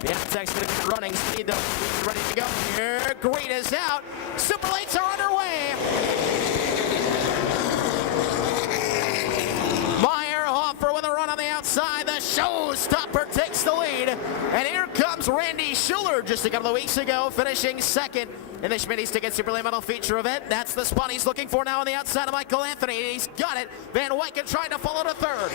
The outside's going to be running speed though. He's ready to go here. Green is out. Super Lates are underway. Meyerhofer with a run on the outside. The showstopper takes the lead. And here comes Randy Schuler just a couple of weeks ago, finishing second in the Schmitty's Ticket Super Late Model Feature event. That's the spot he's looking for now on the outside of Michael Anthony. He's got it. Van Wyken trying to follow to third.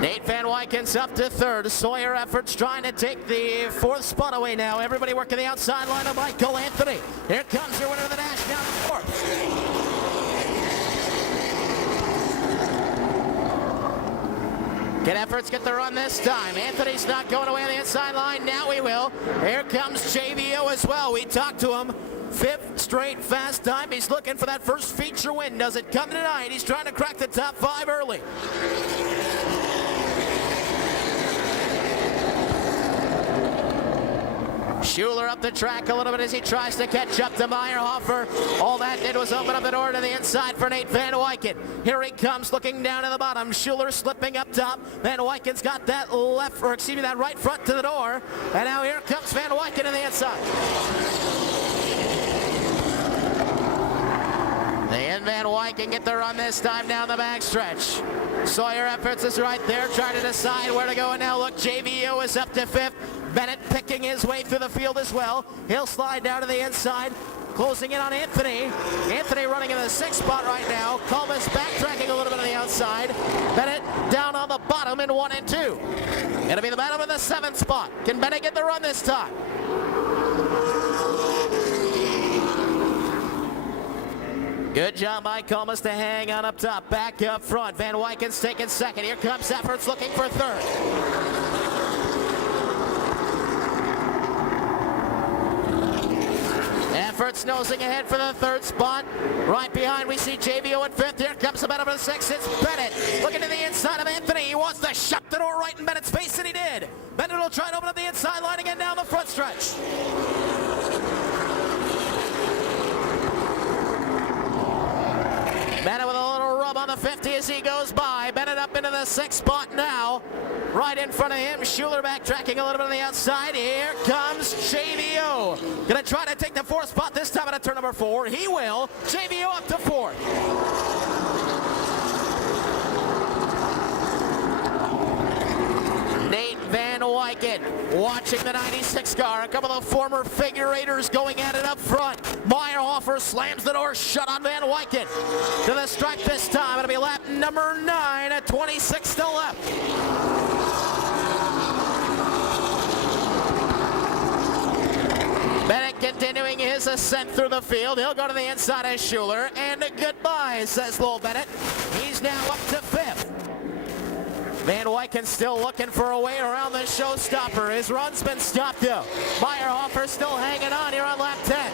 Nate Van Wyken's up to third. Sawyer Efforts trying to take the fourth spot away now. Everybody working the outside line of Michael Anthony. Here comes your winner of the dash down the fourth. Good Efforts get the run this time. Anthony's not going away on the inside line. Now he will. Here comes JVO as well. We talked to him. Fifth straight fast time. He's looking for that first feature win. Does it come tonight? He's trying to crack the top 5 early. Schuler up the track a little bit as he tries to catch up to Meyerhofer. All that did was open up the door to the inside for Nate Van Wyken. Here he comes looking down to the bottom. Schuler slipping up top. Van Wyken's got that that right front to the door. And now here comes Van Wyken to the inside. And Van Wyken get the run this time down the backstretch. Sawyer Efforts is right there trying to decide where to go. And now look, JVO is up to 5th. Bennett picking his way through the field as well. He'll slide down to the inside, closing in on Anthony. Anthony running in the 6th spot right now. Colmus backtracking a little bit on the outside. Bennett down on the bottom in 1 and 2. It'll be the battle for the 7th spot. Can Bennett get the run this time? Good job by Colmus to hang on up top. Back up front. Van Wyken's taking second. Here comes Efforts looking for third. Efforts nosing ahead for the 3rd spot. Right behind we see JVO at 5th. Here comes the battle for the 6th. It's Bennett looking to the inside of Anthony. He wants to shut the door right in Bennett's face, and he did. Bennett will try to open up the inside line again down the front stretch. Bennett with a little rub on the 50 as he goes by. Bennett up into the 6th spot now. Right in front of him, Schuler backtracking a little bit on the outside. Here comes JVO. Gonna try to take the 4th spot this time at turn number 4. He will. JVO up to 4th. Nate Van Wyken watching the 96 car. A couple of former figure eighters going at it up front. Meyerhofer slams the door shut on Van Wyken. To the stripe this time. It'll be lap number 9 at 26 to left. Bennett continuing his ascent through the field. He'll go to the inside of Schuler. And goodbye, says Lowell Bennett. He's now up to 5th. Van Wyken still looking for a way around the showstopper. His run's been stopped though. Meyerhofer still hanging on here on lap 10.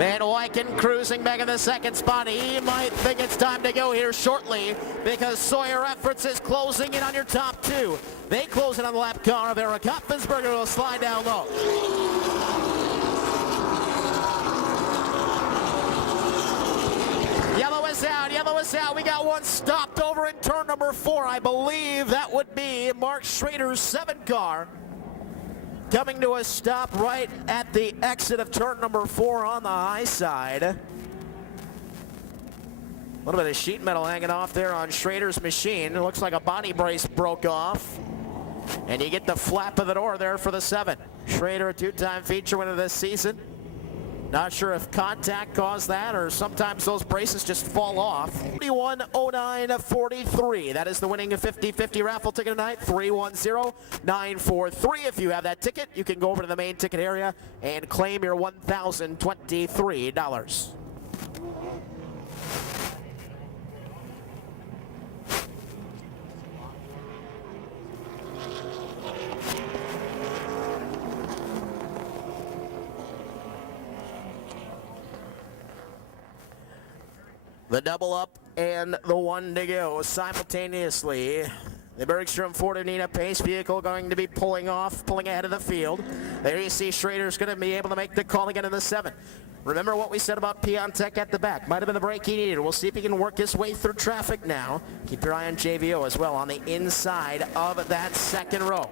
Van Wyken cruising back in the 2nd spot. He might think it's time to go here shortly because Sawyer Efforts is closing in on your top 2. They close in on the lap car of Eric Hoffensberger will slide down low. Yellow is out. We got one stopped over in turn number 4. I believe that would be Mark Schrader's 7 car. Coming to a stop right at the exit of turn number 4 on the high side. A little bit of sheet metal hanging off there on Schrader's machine. It looks like a body brace broke off. And you get the flap of the door there for the 7. Schrader, a 2-time feature winner this season. Not sure if contact caused that or sometimes those braces just fall off. 410943. That is the winning 50-50 raffle ticket tonight. 310943. If you have that ticket, you can go over to the main ticket area and claim your $1,023. The double up and the 1 to go simultaneously. The Bergstrom Ford Nina Pace vehicle going to be pulling ahead of the field. There you see Schrader's going to be able to make the call again in the 7. Remember what we said about Piontek at the back. Might have been the break he needed. We'll see if he can work his way through traffic now. Keep your eye on JVO as well on the inside of that second row.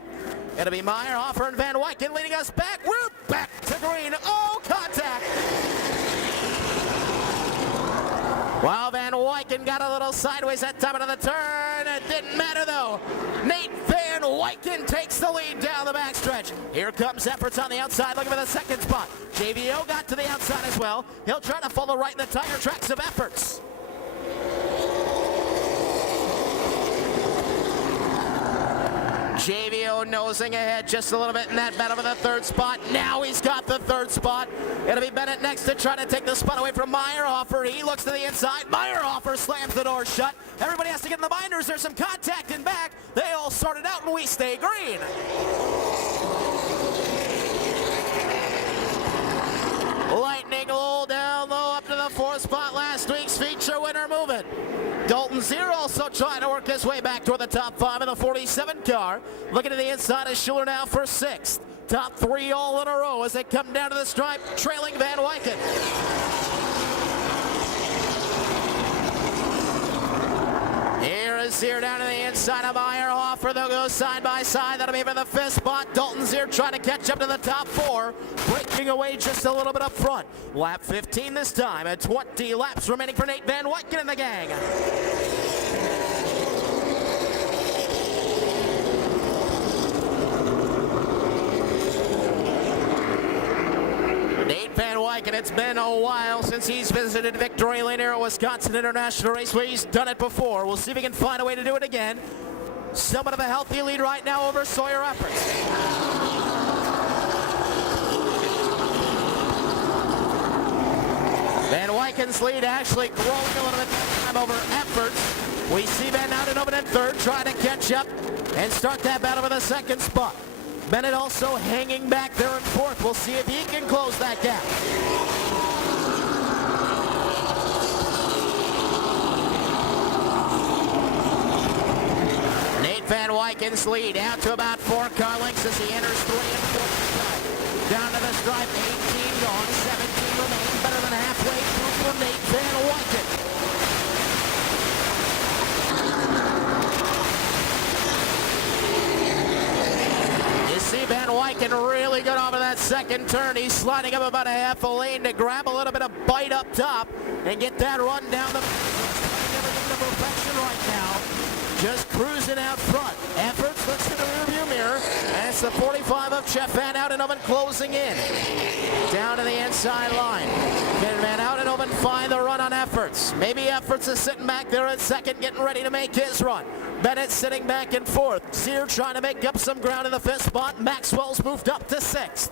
It'll be Meyer, Hoffer, and Van Wyken leading us back. We're back to green. Oh, contact! While Van Wyken got a little sideways that time of the turn. It didn't matter, though. Nate Van Wyken takes the lead down the backstretch. Here comes Efforts on the outside, looking for the second spot. JVO got to the outside as well. He'll try to follow right in the tire tracks of Efforts. JVO nosing ahead just a little bit in that battle for the third spot. Now he's got the third spot. It'll be Bennett next to try to take the spot away from Meyerhofer. He looks to the inside. Meyerhofer slams the door shut. Everybody has to get in the binders. There's some contact in back. They all started out and we stay green. Lightning low down low up to the fourth spot. Last week's feature winner moving. Dalton Zier also trying to work his way back toward the top 5 in the 47 car. Looking to the inside is Schuler now for 6th. Top 3 all in a row as they come down to the stripe, trailing Van Wyken. Here is Zier down to the inside of Meyerhofer. They'll go side by side. That'll be for the 5th spot. Dalton Zier trying to catch up to the top 4. Breaking away just a little bit up front. Lap 15 this time. At 20 laps remaining for Nate Van Wyken and the gang. Nate Van Wyken, it's been a while since he's visited Victory Lane here at Wisconsin International Raceway. He's done it before. We'll see if he can find a way to do it again. Somewhat of a healthy lead right now over Sawyer Efforts. Van Wyken's lead actually growing a little bit time over Efforts. We see Van Ouden in third, trying to catch up and start that battle for the second spot. Bennett also hanging back there in fourth. We'll see if he can close that gap. Nate Van Wyken's lead out to about 4 car lengths as he enters 3 and 4. Down to the stripe, 18 gone, 17 remaining. Better than halfway through for Nate Van Wyken. See Van Wyken really good off of that second turn. He's sliding up about a half a lane to grab a little bit of bite up top and get that run down the perfection right now. Just cruising out front. Efforts looks in the rearview mirror. And it's the 45 of Jeff Van Ouden closing in. Down to the inside line. Can Van Ouden find the run on Efforts? Maybe Efforts is sitting back there at second, getting ready to make his run. Bennett sitting back in fourth. Zier trying to make up some ground in the 5th spot. Maxwell's moved up to 6th.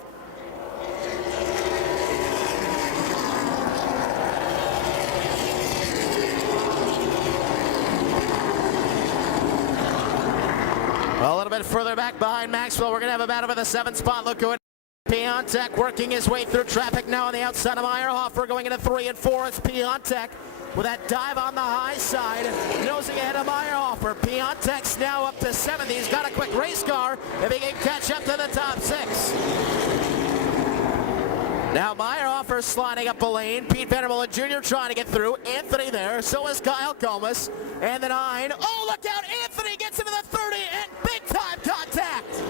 A little bit further back behind Maxwell, we're going to have a battle for the 7th spot. Look who it is. Piontek working his way through traffic now on the outside of Meyerhofer, going into 3 and 4. It's Piontek with that dive on the high side, nosing ahead of Meyerhofer. Piontek's now up to 7th. He's got a quick race car if he can catch up to the top 6. Now Meyerhofer sliding up a lane. Pete Vandermolen Jr. trying to get through. Anthony there. So is Kyle Comas. And the 9. Oh, look out! Anthony gets into the 30 and big time contact.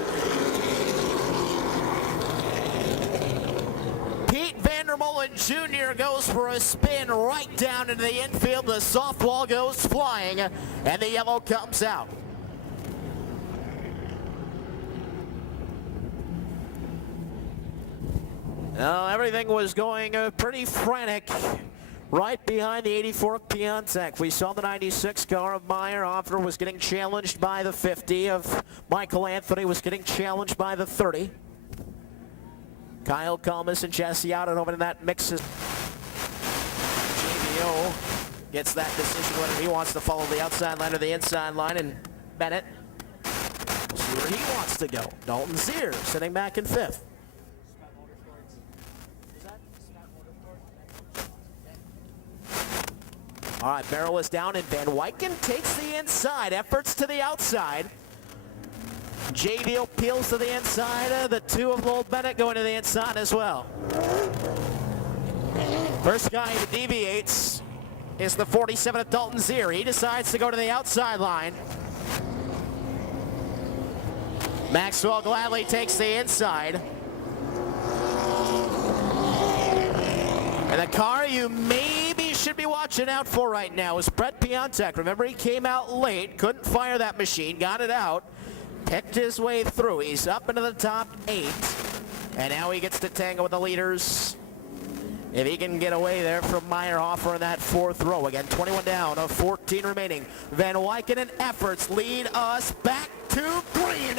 Pete Vandermolen Jr. goes for a spin right down into the infield. The softball goes flying, and the yellow comes out. Now, everything was going pretty frantic right behind the 84 of Piontek. We saw the 96 car of Meyerhofer was getting challenged by the 50 of Michael Anthony, was getting challenged by the 30. Kyle Comas and Jesse Ouden over in that mix. JVO gets that decision whether he wants to follow the outside line or the inside line, and Bennett will see where he wants to go. Dalton Zier sitting back in 5th. All right, barrel is down, and Van Wyken takes the inside. Efforts to the outside. JVO peels to the inside. The two of Lowell Bennett going to the inside as well. First guy who deviates is the 47 of Dalton Zier. He decides to go to the outside line. Maxwell gladly takes the inside. And the car you maybe should be watching out for right now is Brett Piontek. Remember, he came out late, couldn't fire that machine, got it out, picked his way through. He's up into the top 8, and now he gets to tangle with the leaders. If he can get away there from Meyerhofer in that 4th row. Again, 21 down of 14 remaining. Van Wyken and Efforts lead us back to green.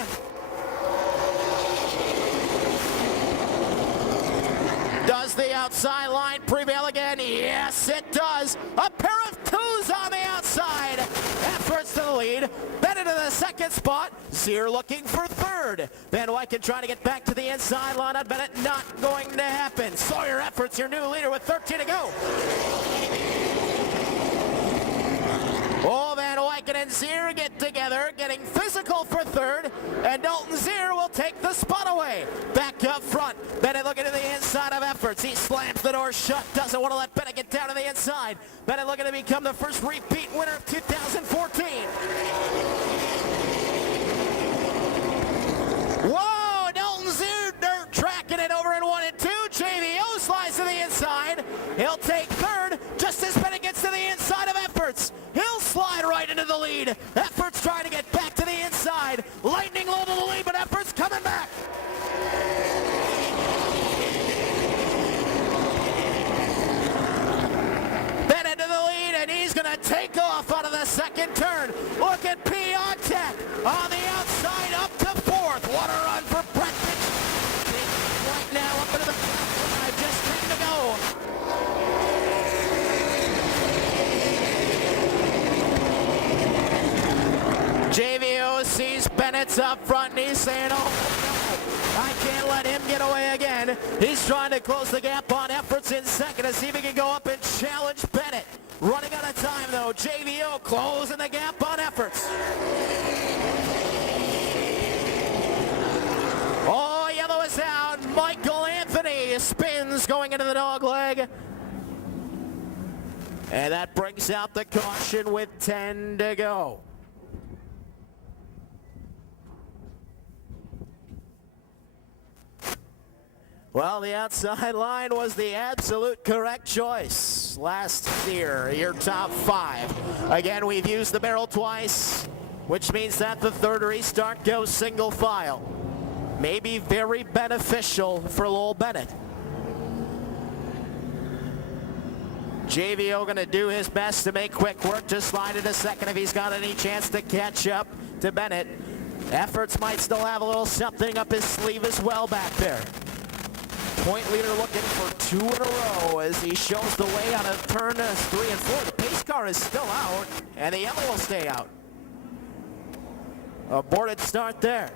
Does the outside line prevail again? Yes, it does. A pair of 2s on the outside. Efforts to the lead. Bennett in the 2nd spot. Zier looking for 3rd. Van Wyken trying to get back to the inside line on Bennett. Not going to happen. Sawyer Efforts, your new leader with 13 to go. Oh, Van Wyken and Zier get together, getting physical for 3rd, and Dalton Zier will take the spot away. Back up front, Bennett looking to the inside of Efforts. He slams the door shut, doesn't want to let Bennett get down to the inside. Bennett looking to become the first repeat winner of 2014. Whoa, Dalton Zier dirt tracking it over in 1 and 2. JVO slides to the inside. He'll take 3rd, just as Bennett gets to the inside of Efforts. He'll slide right into the lead. Efforts trying to get back to the inside. Lightning low to the lead, but Efforts coming back. Bennett to the lead, and he's going to take off out of the 2nd turn. Look at Piontek on the outside up to 4th. What a run for Brett. Right now up into the top 5, just 10 to go. JVO sees Bennett's up front, and he's saying, oh, no, I can't let him get away again. He's trying to close the gap on Efforts in 2nd to see if he can go up and challenge Bennett. Running out of time, though. JVO closing the gap on Efforts. Oh, yellow is out. Michael Anthony spins going into the dog leg. And that brings out the caution with 10 to go. Well, the outside line was the absolute correct choice. Last year, your top 5. Again, we've used the barrel twice, which means that the 3rd restart goes single file. Maybe very beneficial for Lowell Bennett. JVO going to do his best to make quick work to slide into 2nd if he's got any chance to catch up to Bennett. Efforts might still have a little something up his sleeve as well back there. Point leader looking for 2 in a row as he shows the way out of turn 3 and 4. The pace car is still out, and the yellow will stay out. Aborted start there.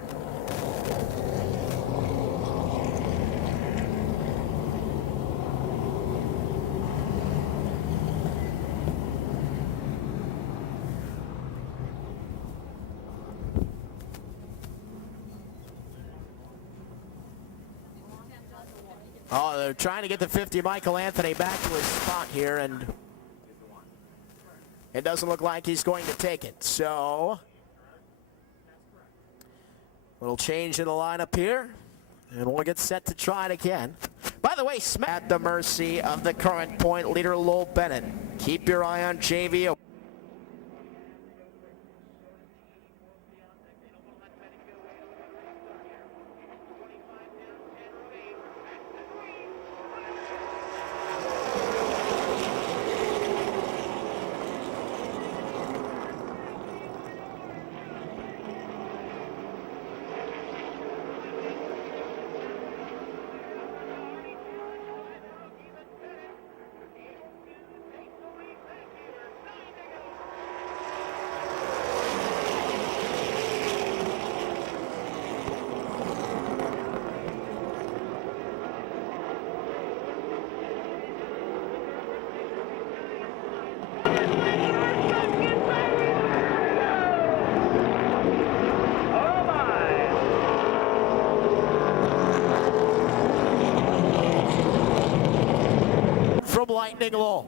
Oh, they're trying to get the 50 Michael Anthony back to his spot here, and it doesn't look like he's going to take it. So, little change in the lineup here, and we'll get set to try it again. By the way, at the mercy of the current point leader, Lowell Bennett. Keep your eye on JVO. Lightning Low.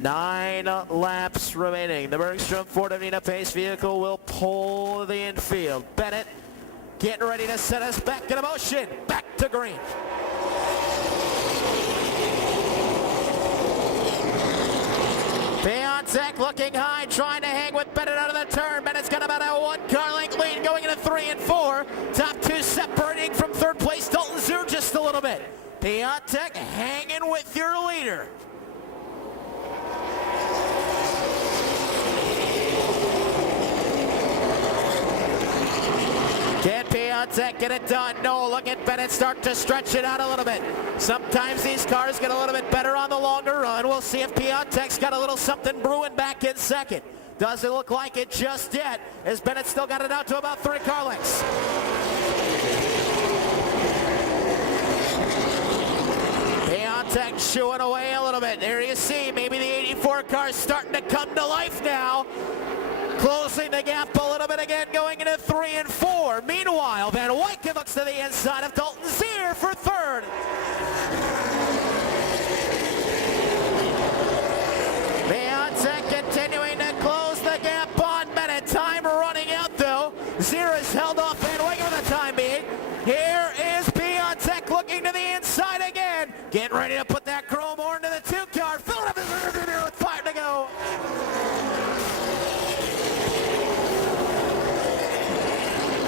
9 laps remaining. The Bergstrom Ford Avena Pace vehicle will pull the infield. Bennett getting ready to set us back into motion. Back to green. Piontek looking high, trying to hang with Bennett out of the turn. Bennett's got about a 1 car length lead going into 3 and 4. Top 2 separating from third place. Dalton Zier just a little bit. Piontek hanging with your leader. Can Piontek get it done? No, look at Bennett start to stretch it out a little bit. Sometimes these cars get a little bit better on the longer run. We'll see if Piontek's got a little something brewing back in second. Doesn't look like it just yet, as Bennett still got it out to about 3 car lengths. Piontek shooing away a little bit. There you see, maybe the 84 car's starting to come to life now. Closing the gap a little bit again, going into 3 and 4. Meanwhile, Van Wyken looks to the inside of Dalton Zier for third. Piontek continuing to close the gap on Bennett. Time running out though. Zier is held off Van Wyken for the time being. Here is Piontek looking to the inside again. Getting ready to put that chrome ore into the 2 car. Filling up his rearview mirror with 5 to go.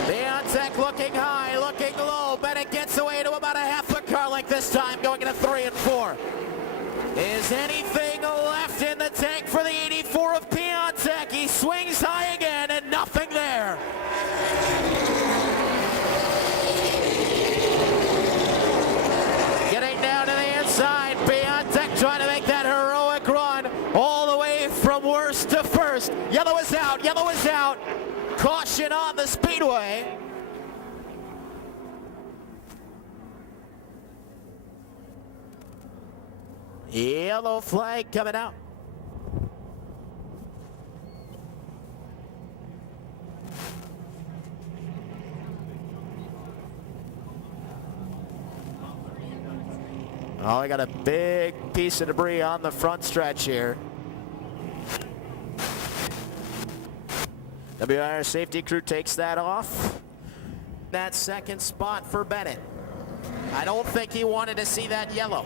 Piontek looking high, looking low. Bennett gets away to about a half a car length this time, going into 3 and 4. Is anything left in the tank for the 84 of Piontek? He swings high again and nothing there. Getting down to the inside, Piontek trying to make that heroic run all the way from worst to first. Yellow is out, yellow is out. Caution on the speedway. Yellow flag coming out. Oh, we got a big piece of debris on the front stretch here. WIR safety crew takes that off. That second spot for Bennett. I don't think he wanted to see that yellow.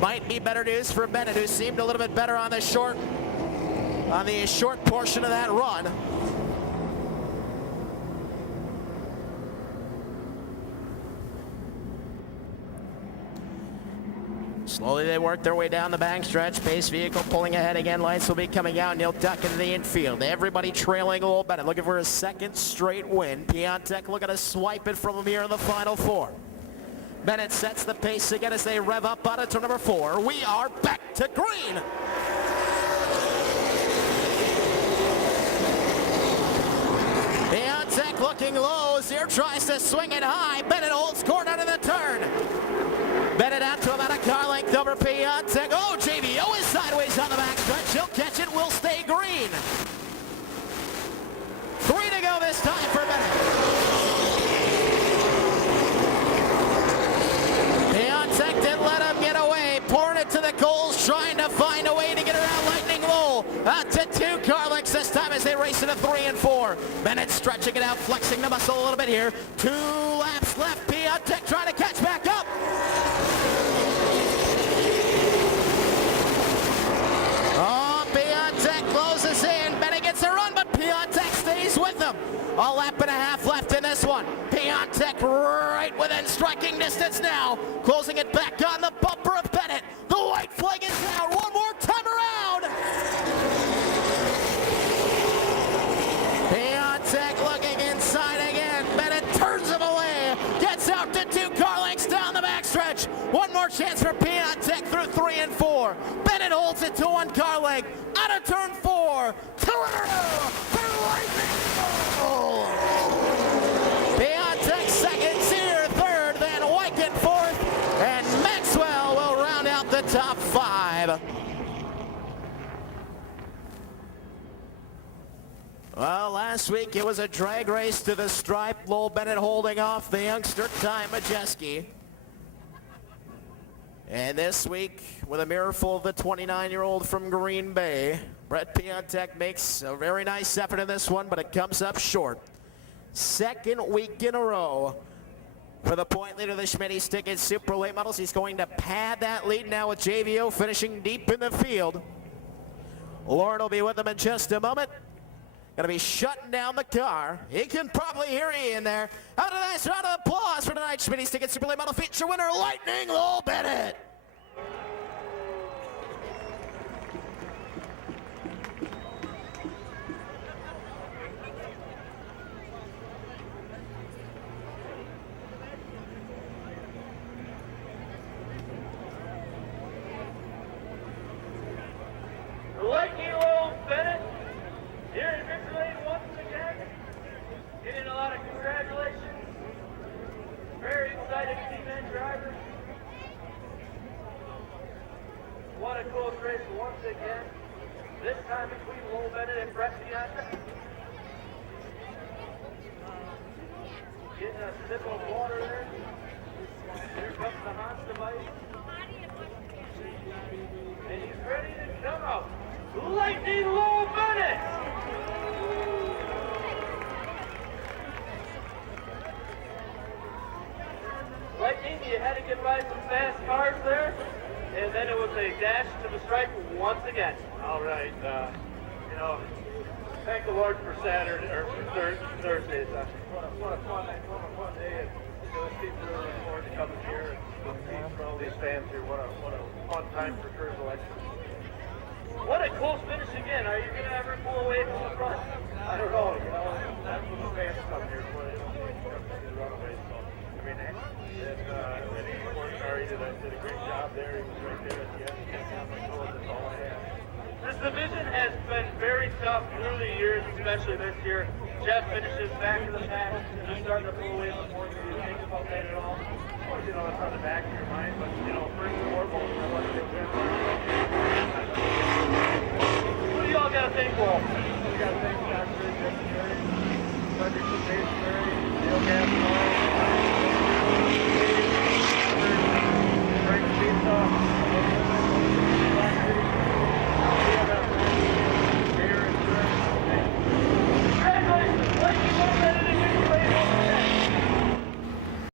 Might be better news for Bennett, who seemed a little bit better on the short portion of that run. Slowly they work their way down the backstretch. Pace vehicle pulling ahead again. Lights will be coming out, and he'll duck into the infield. Everybody trailing a little Bennett, looking for his second straight win. Piontek looking to swipe it from him here in the final 4. Bennett sets the pace again as they rev up out of turn number 4. We are back to green. Piontek looking low. Zier tries to swing it high. Bennett holds court out of the turn. Bennett out to about a car length over Piontek. Oh, JVO is sideways on the backstretch. He'll catch it. Will stay green. 3 to go this time for Bennett. Piontek didn't let him get away. Pouring it to the coals, trying to find a way to get around Lightning Low. Out to 2 car lengths this time as they race into 3 and 4. Bennett stretching it out, flexing the muscle a little bit here. 2 laps left. Piontek trying to catch back up. Oh, Piontek closes in. Bennett gets a run, but Piontek stays with him. A lap and a half left in this one. Piontek right within striking distance now. Closing it back on the bumper of Bennett. The white flag is out. One more time around. Piontek looking inside again. Bennett turns him away. Gets out to 2 car lengths down the backstretch. One more chance for Piontek through 3 and 4. Bennett holds it to 1 car length. Out of turn 4. 2 in a row for Lightning Low. Piontek second, Zier third, then Wyken fourth, and Maxwell will round out the top 5. Well, last week it was a drag race to the stripe. Lowell Bennett holding off the youngster Ty Majeski. And this week, with a mirror full of the 29-year-old from Green Bay, Brett Piontek makes a very nice effort in this one, but it comes up short. Second week in a row for the point leader of the Schmitty's Ticket Super Late Models. He's going to pad that lead now with JVO finishing deep in the field. Lauren will be with him in just a moment. Going to be shutting down the car. He can probably hear Ian there. How a nice round of applause for tonight's Schmitty's Ticket Super Late Model feature winner, Lightning Lowell Bennett. Lightning Lowell Bennett here in Victory Lane once again. Getting a lot of congratulations. Very excited team and driver. What a close race once again. This time between Lowell Bennett and Brett Piontek. Getting a sip of water there. Here comes the Honda bike. And he's ready to come out. Lightning Lowell Bennett! Lightning, you had to get by some fast cars there, and then it was a dash to the stripe once again. All right, thank the Lord for Saturday or for Thursdays. What a fun night, what a fun day, and those people are looking forward to coming here and seeing all these fans here. What a fun time for Curve Election. What a close finish again. Are you going to ever pull away from the front? I don't know, that's when the fans come here. When they don't see the runaways. So, I mean, and he did a great job there. He was right there at the end. That's all I have. This division has been very tough through the years, especially this year. Jeff finishes back in the pack. You're starting to pull away before you think about that at all. Of course, it's on the back of your mind, but, first and foremost, I want to get win. Who do y'all got to thank for? We got to thank Dr. Jesse Jerry, Frederick Masonry, Neil Gaspar,